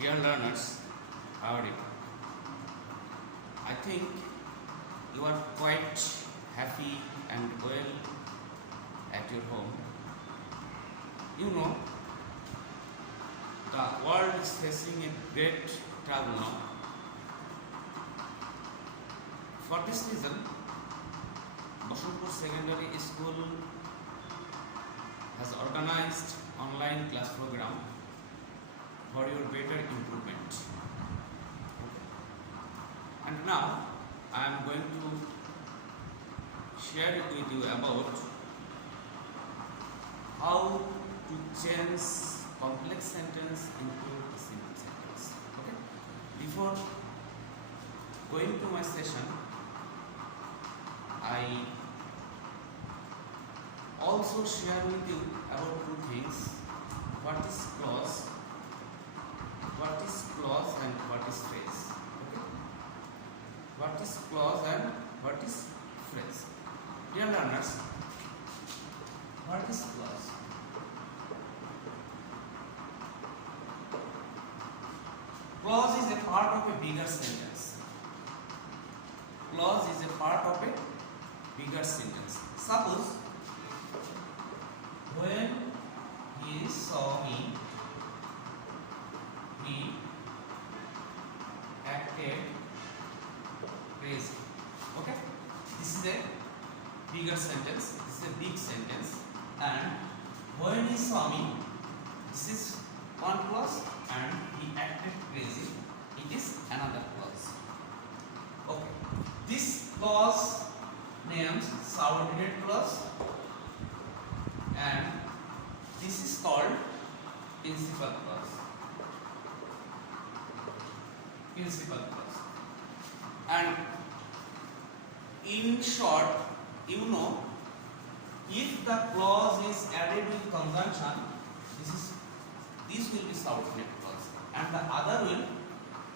Dear learners, how are you? I think you are quite happy and well at your home. You know, the world is facing a great trouble now. For this reason, Bashantpur Secondary School has organized online class program for your better improvement. And now I am going to share with you about how to change complex sentence into a simple sentence. Okay? Before going to my session, I also share with you about two things: what is clause and what is phrase. Okay? What is clause and what is phrase? Dear learners, what is clause? Clause is a part of a bigger sentence. Clause is a part of a bigger sentence. Suppose when he saw me, he acted crazy. Okay? This is a bigger sentence. This is a big sentence. And when he saw me, this is one clause, and he acted crazy. It is another clause. Okay. This clause names subordinate clause, and this is called principal clause. Principal clause. And in short, you know, if the clause is added with conjunction, this will be subordinate clause, and the other will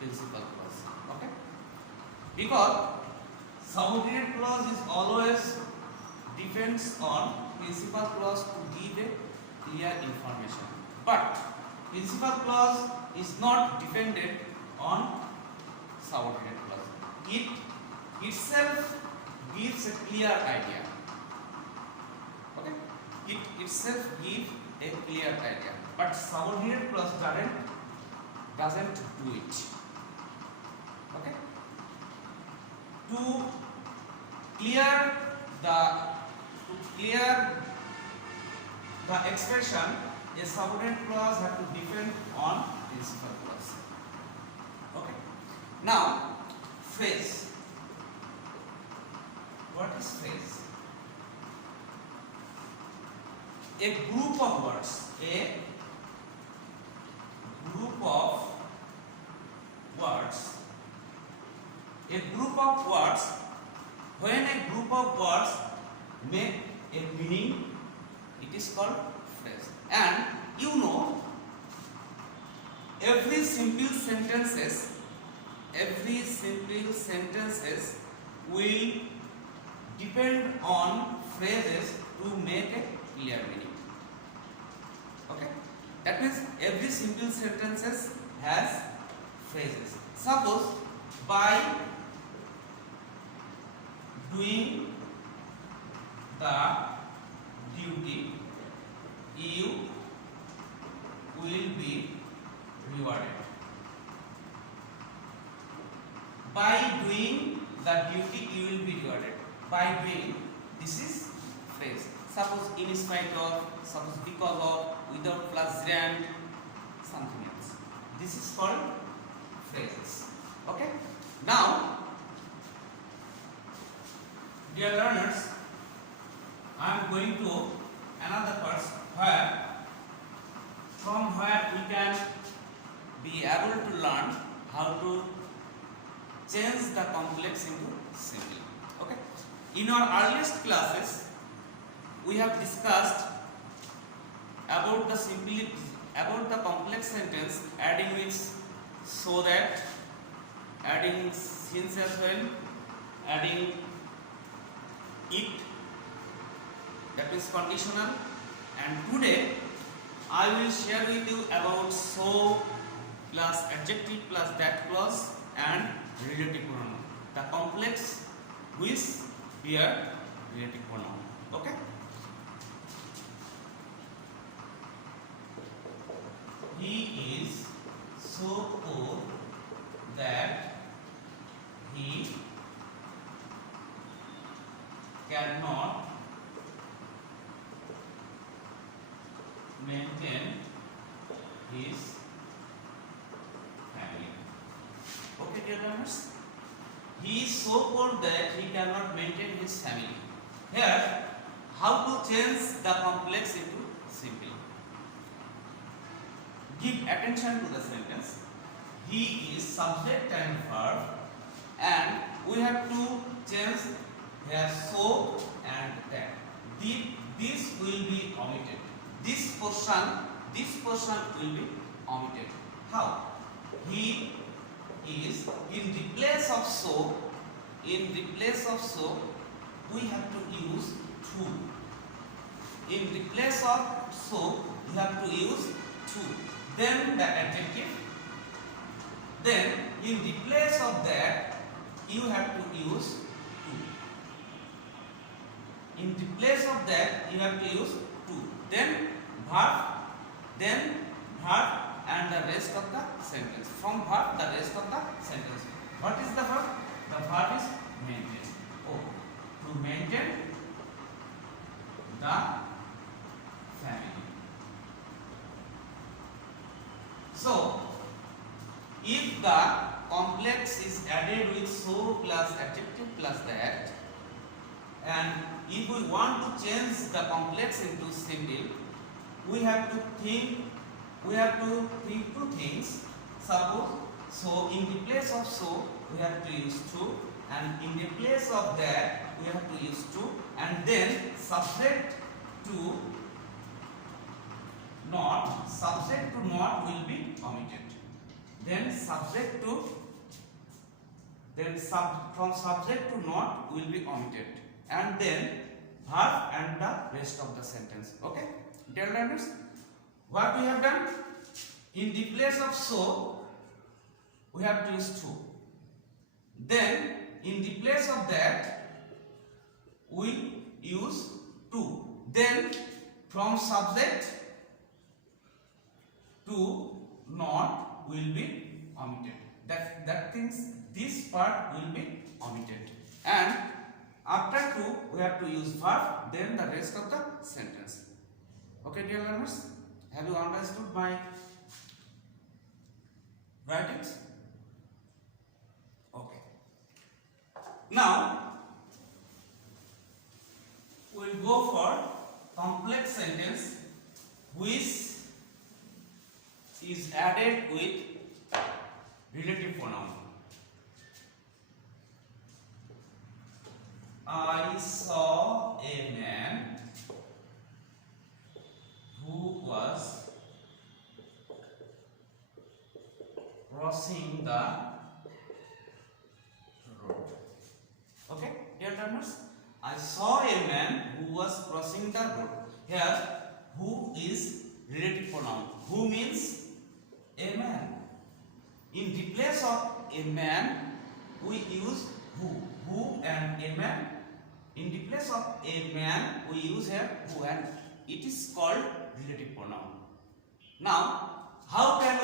principal clause. Okay? Because subordinate clause is always depends on principal clause to give a clear information, but principal clause is not dependent on subordinate clause. It itself gives a clear idea. Okay? It itself gives a clear idea, but subordinate clause doesn't do it. Okay? To clear the expression, a subordinate clause has to depend on principal clause. Okay? Now, phrase. What is phrase? A group of words. A group of words. A group of words. When a group of words make a meaning, it is called phrase. And you know, every simple sentences will depend on phrases to make a clear meaning. Okay? That means every simple sentences has phrases. Suppose by doing the duty, you will be rewarded. By doing the duty, you will be rewarded. By doing, this is phrase. Suppose in spite of, suppose because of, without plus and something else. This is called phrases. Okay? Now, dear learners, I am going to another part from where we can be able to learn how to change the complex into simple. Okay? In our earliest classes, we have discussed about the complex sentence, adding which, so that, adding since as well, adding it, that is conditional. And today I will share with you about so, plus adjective plus that clause and relative pronoun. The complex which here relative pronoun. Okay. He is so poor that he cannot maintain his family. Okay, dear learners. He is so poor that he cannot maintain his family. Here, how to change the complex into simple? Give attention to the sentence. He is subject and verb, and we have to change here so and that. This will be omitted. This portion will be omitted. How? He is in the place of so. In the place of so, we have to use to. In the place of so, we have to use to. Then the adjective. Then in the place of that, you have to use to. In the place of that, you have to use to. Then verb, and the rest of the sentence. From verb, the rest of the sentence. What is the verb? The verb is maintain. Oh, to maintain the family. So, if the complex is added with so plus adjective plus that, and if we want to change the complex into simple, we have to think two things. Suppose, so in the place of so, we have to use to, and in the place of that, we have to use to, and then subject to not will be omitted. Then from subject to not will be omitted, and then verb and the rest of the sentence. Okay, dear learners, what we have done? In the place of so, we have to use to. Then in the place of that, we use to. Then from subject to not will be omitted. That things, this part will be omitted. And after to, we have to use verb, then the rest of the sentence. Okay, dear learners, have you understood my writings? Okay. Now, we will go for complex sentence which is added with relative pronoun. I saw a man who was crossing the road. Okay, dear learners, I saw a man who was crossing the road. Here, who is relative pronoun. Who means a man. In the place of a man, we use who. Who and a man. In the place of a man, we use here who, and it is called relative pronoun. Now, how can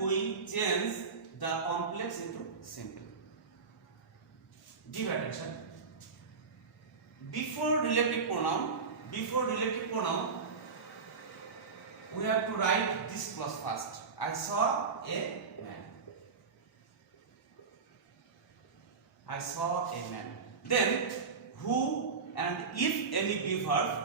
we change the complex into simple? Give attention. Before relative pronoun, we have to write this clause first. I saw a man. I saw a man. Then who, and if any be verb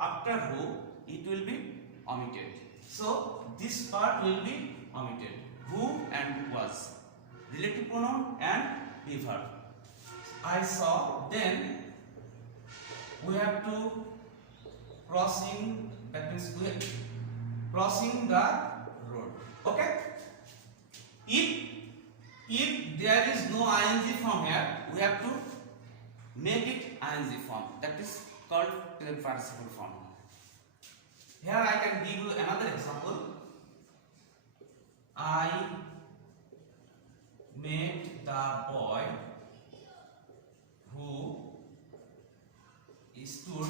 after who, it will be omitted. So this part will be omitted. Who and was. Relative pronoun and be verb. I saw. Then we have to crossing, that means we are crossing the road. Okay. If there is no ing form here, we have to make it ing form. That is called present participle form. Here I can give you another example. I met the boy who stood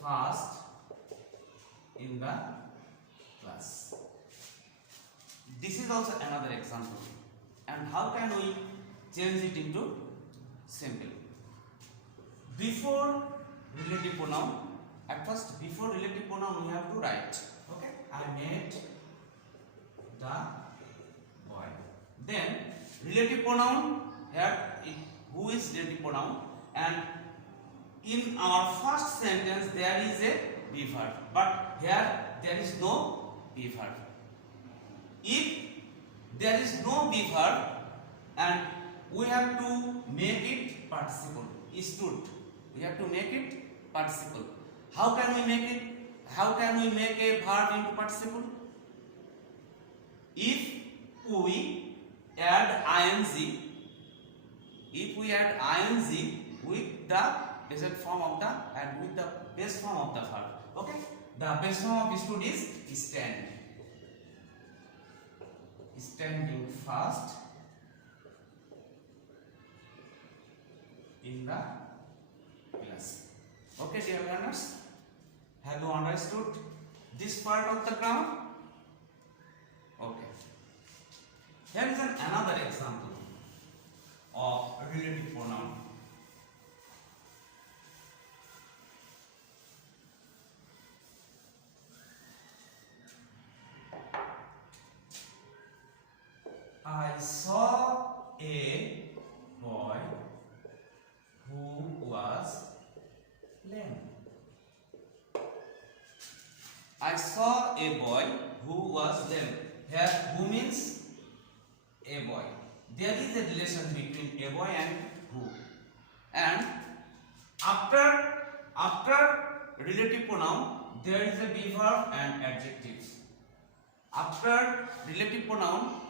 first in the class. This is also another example. And how can we change it into simple? Before relative pronoun, at first before relative pronoun we have to write. Okay, I met the boy. Then relative pronoun, here who is relative pronoun, and in our first sentence there is a be verb, but here there is no be verb. If there is no be verb and we have to make it participle, stood, we have to make it participle. How can we make it? How can we make a verb into participle? If we add ing, with the present form of the and with the base form of the verb. Okay, the base form of stood is stand. Standing fast in the class. Okay, dear learners, have you understood this part of the grammar? Okay. Here is another example of relative pronoun. I saw a boy who was lame. I saw a boy who was lame. Here, who means a boy. There is a relation between a boy and who. And after relative pronoun, there is a be verb and adjectives. After relative pronoun,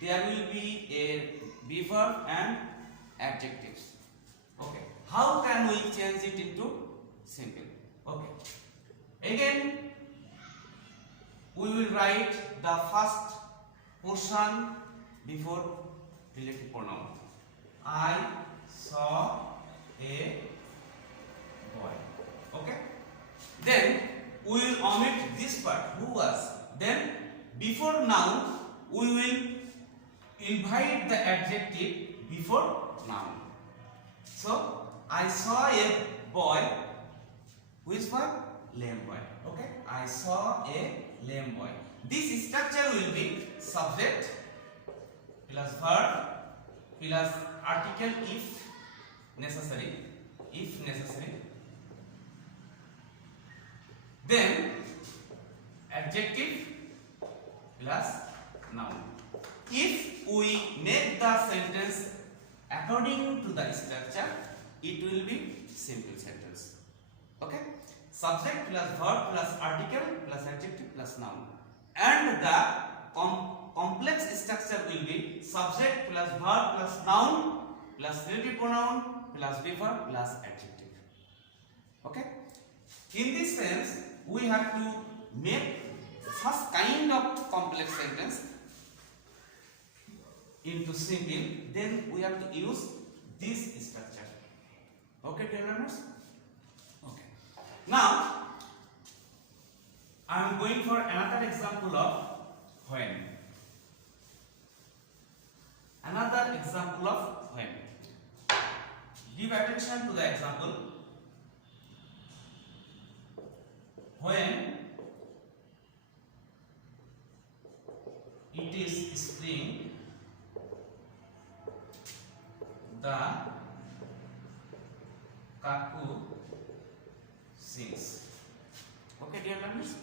there will be a be verb and adjectives. Okay. How can we change it into simple? Okay. Again, we will write the first portion before relative pronoun. I saw a boy. Okay. Then we will omit this part. Who was? Then before noun we will invite the adjective before noun. So I saw a boy. Which boy? Lame boy. Okay. I saw a lame boy. This structure will be subject plus verb plus article if necessary. Then adjective plus noun. If we make the sentence according to the structure, it will be simple sentence. Okay? Subject plus verb plus article plus adjective plus noun. And the complex structure will be subject plus verb plus noun plus relative pronoun plus be verb plus adjective. Okay? In this sense, we have to make such kind of complex sentence into simple. Then we have to use this structure. Okay, dear learners? Okay. Now, I am going for another example of when. Another example of when. Give attention to the example. When it is spring, the kaku sings. Okay, dear learners?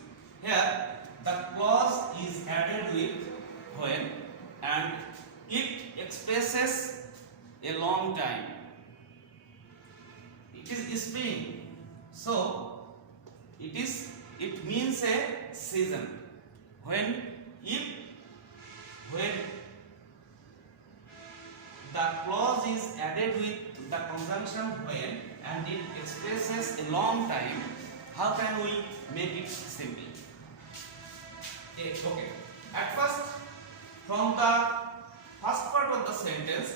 Here the clause is added with when and it expresses a long time. It is spring, so it means a season. When the clause is added with the conjunction when and it expresses a long time, how can we make it simple? Okay. At first, from the first part of the sentence,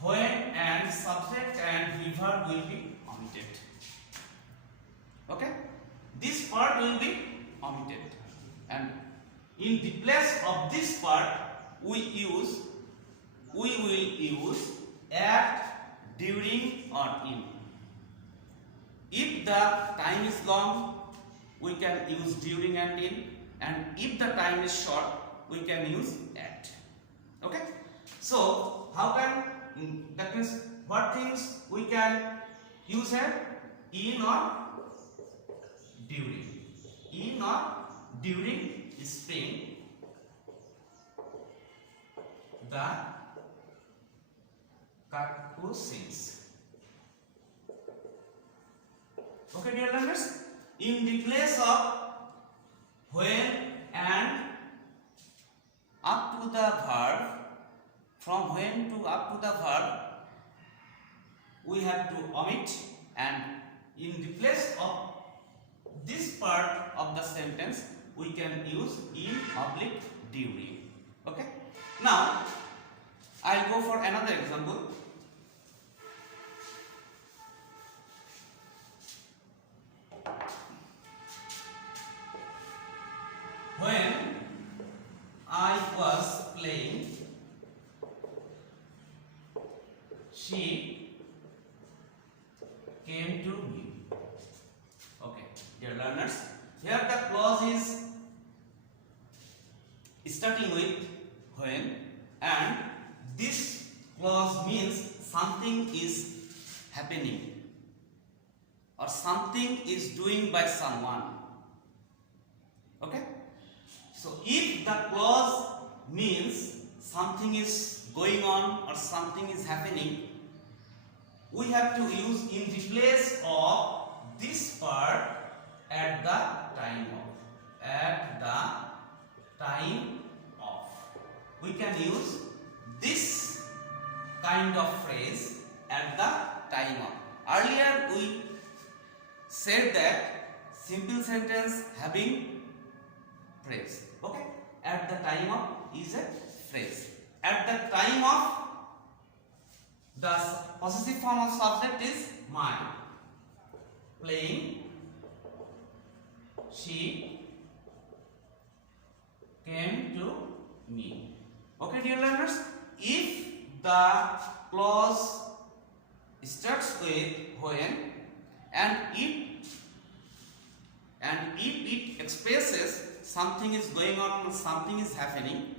when and subject and verb will be omitted. Okay? This part will be omitted, and in the place of this part we will use at, during or in. If the time is long, we can use during and in, and if the time is short, we can use at. Okay? So how can, that means what things we can use at? In or during. In or during spring, the cuckoo sings. Okay, dear learners, in the place of when and up to the verb, from when to up to the verb, we have to omit, and in the place of this part of the sentence, we can use in oblique during. Okay? Now, I'll go for another example. When I was playing, she came to me. Okay, dear learners, here the clause is starting with when, and this clause means something is happening or something is doing by someone. Okay? So if the clause means something is going on or something is happening, we have to use in the place of this part at the time of. At the time of. We can use this kind of phrase at the time of. Earlier we said that simple sentence having phrase. Okay? At the time of is a phrase. At the time of, the possessive form of subject is my. Playing, she came to me. Okay, dear learners, if the clause starts with when, and if it expresses something is going on, something is happening,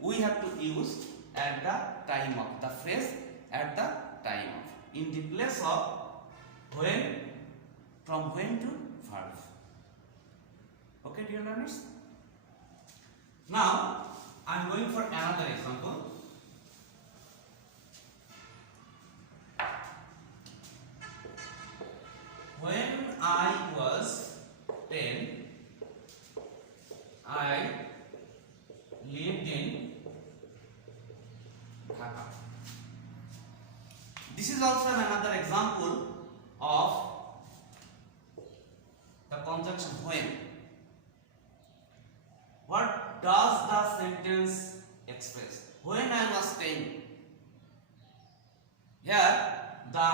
we have to use at the time of, the phrase at the time of, in the place of when, from when to verb. Okay, dear learners? Now, I am going for another example. When I was 10, I lived in Dhaka. This is also another example of the conjunction when. What does the sentence express? When I was 10. Here the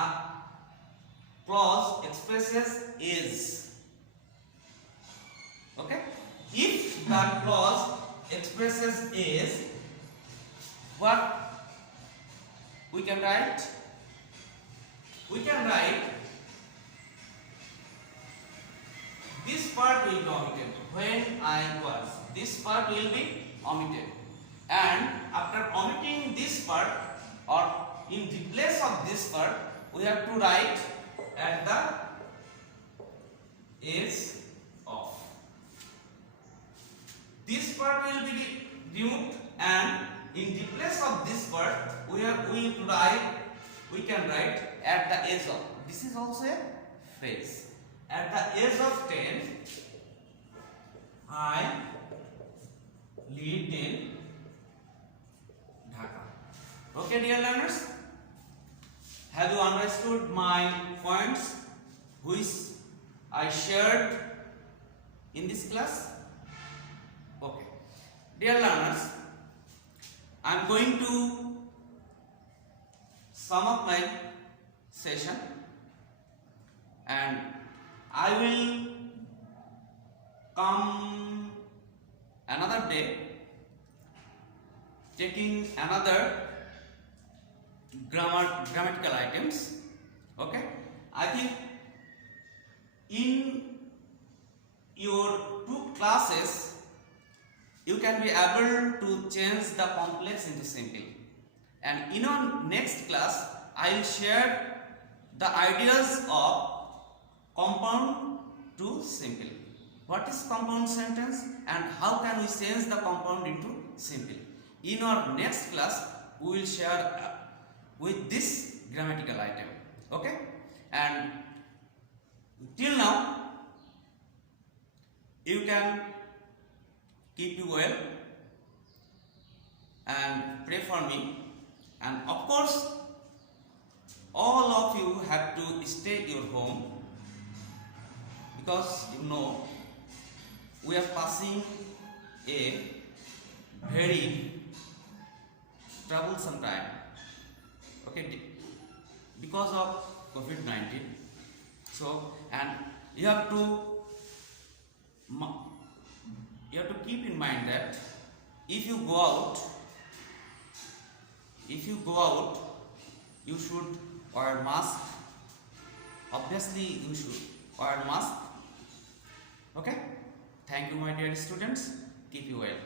clause expresses is. Okay? If the clause expresses is, what we can write? We can write this part will be omitted. When I was, this part will be omitted, and after omitting this part, or in the place of this part, we have to write at the is of. This part will be removed, and in the place of this part, we can write at the age of. This is also a phrase. At the age of 10, I lived in Dhaka. Okay, dear learners, have you understood my points which I I shared in this class? Okay. Dear learners, I am going to sum up my session and I will come another day taking another grammatical items. Okay, I think in your 2 classes you can be able to change the complex into simple, and in our next class I will share the ideas of compound to simple. What is compound sentence and how can we change the compound into simple? In our next class we will share with this grammatical item. Okay, and till now you can keep you well and pray for me, and of course all of you have to stay at your home because you know we are passing a very troublesome time, okay, because of COVID-19. So, and you have to keep in mind that if you go out you should wear mask. Obviously you should wear mask. Okay, thank you my dear students, keep you well.